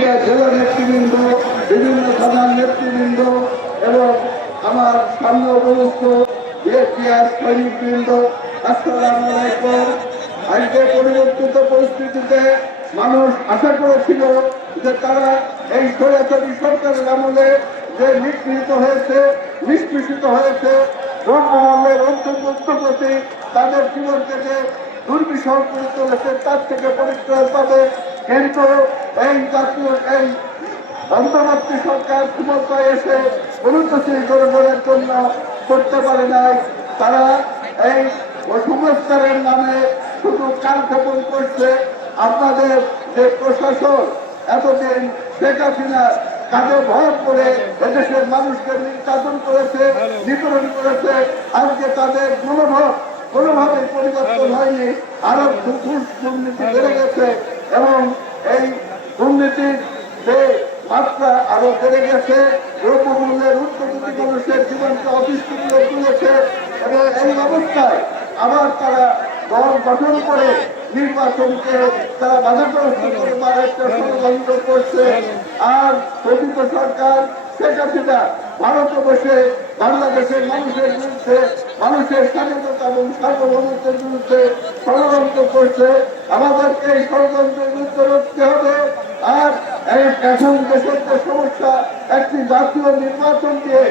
কুষ্টিয়া জেলা নেতৃবৃন্দ, বিভিন্ন থানার নেতৃবৃন্দ এবং আমার সামনে উপস্থিত সৈনিকবৃন্দ, আসসালামু আলাইকুম। আজকে পরিবর্তিত পরিস্থিতিতে মানুষ আশা করেছিল যে তারা এই স্বৈরাচারী সরকারের আমলে যে নিষ্কৃত হয়েছে, নিষ্পেষিত হয়েছে ব্রহ্মমহলের অন্তর্ভুক্ত প্রতি তাদের জীবন থেকে দুর্বিষহ করে চলেছে তার থেকে পরিত্রাণ পাবে। কিন্তু এই জাতীয়, এই অন্তর্বর্তী সরকার ক্ষমতায় এসে অনুচ্ছেদ জনগণের জন্য করতে পারে নাই। তারা এই সংস্কারের নামে শুধু কালক্ষেপণ করছে। আপনাদের যে প্রশাসন এতদিন শেখ হাসিনা কাজে ভর করে এদেশের মানুষকে নির্যাতন করেছে নিপীড়ন করেছে, আজকে তাদের মনোভাব কোনোভাবেই পরিবর্তন হয়নি। আরও দুর্নীতি বেড়ে গেছে এবং এই দুর্নীতির যে মাত্রা আরও বেড়ে গেছে, দ্রব্যমূল্যের উদ্যোগী মানুষের জীবনকে অতিষ্ঠ করে তুলেছে এবং এই অবস্থায় আবার তারা দল গঠন করে নির্বাচনকে তারা বাধাগ্রস্ত করবার একটা ষড়যন্ত্র করছে। আর প্রকৃত সরকার, শেখ হাসিনা ভারতে বসে বাংলাদেশের মানুষের বিরুদ্ধে, মানুষের স্বাধীনতা এবং সার্বভৌমত্বের বিরুদ্ধে ষড়যন্ত্র করছে। আমাদেরকে এই ষড়যন্ত্রের বিরুদ্ধে রুখতে হবে। আর এখন দেশের যে সমস্যা একটি জাতীয় নির্বাচন দিয়ে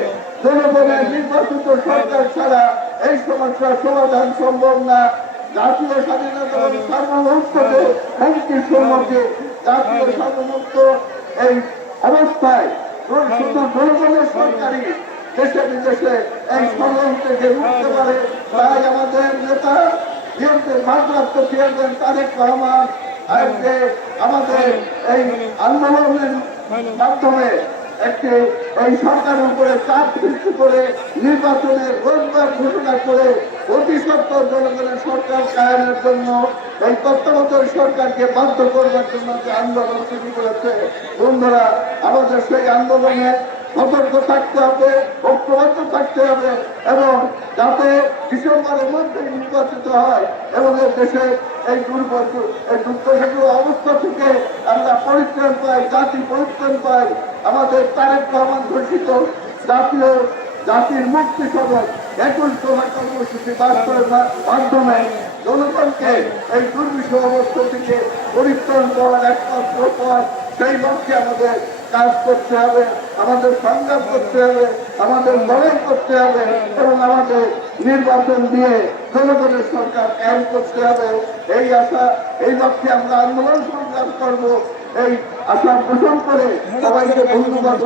জনগণের নির্বাচিত সরকার ছাড়া এই সমস্যার সমাধান সম্ভব না। জাতীয় স্বাধীনতা সম্মুখে জাতীয় এই অবস্থায় শুধু জনগণের সরকারি দেশে বিদেশে এই পারে। তাই আমাদের নেতা ভারপ্রাপ্ত চেয়ারম্যান তারেক রহমান আজকে আমাদের এই আন্দোলনের মাধ্যমে একটি, এই সরকারের উপরে চাপ সৃষ্টি করে নির্বাচনের রোজগার ঘোষণা করে অতি সত্তর জনগণের সরকার কায়েমের জন্য, এই তত্ত্বাবধায়ক সরকারকে বাধ্য করবার জন্য যে আন্দোলন শুরু করেছে। বন্ধুরা, আমাদের সেই আন্দোলনে সতর্ক থাকতে হবে, ঐক্যবদ্ধ থাকতে হবে এবং ডিসেম্বরের মধ্যে নির্বাচিত হয় এবং এই দেশে এই দুর্বল এই দুর্দশাগুলো অবস্থা থেকে আমরা পরিত্রাণ পাই, জাতি পরিত্রাণ পাই। আমাদের তারেক রহমান ঘোষিত জাতীয়, জাতির মুক্তি সদন একুশ দফা কর্মসূচি বাস্তবের মাধ্যমে জনগণকে এই দুর্বিষহ অবস্থা থেকে পরিত্রাণ করার একমাত্র পথ সেই লক্ষ্যে আমাদের কাজ করতে হবে, আমাদের সংগ্রাম করতে হবে, আমাদের লড়াই করতে হবে এবং আমাদের নির্বাচন দিয়ে জনগণের সরকার কায়েম করতে হবে। এই আশা, এই লক্ষ্যে আমরা আন্দোলন সংগ্রাম করব। এই আশা পোষণ করে সবাইকে ধন্যবাদ।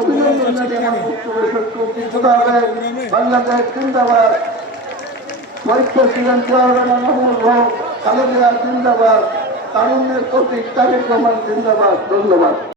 বাংলাদেশ জিন্দাবাদ। প্রেসিডেন্ট জিয়াউর মাহমুদ জিন্দাবাদ, তারুণ্যের প্রতীক তারেক রহমান জিন্দাবাদ। ধন্যবাদ।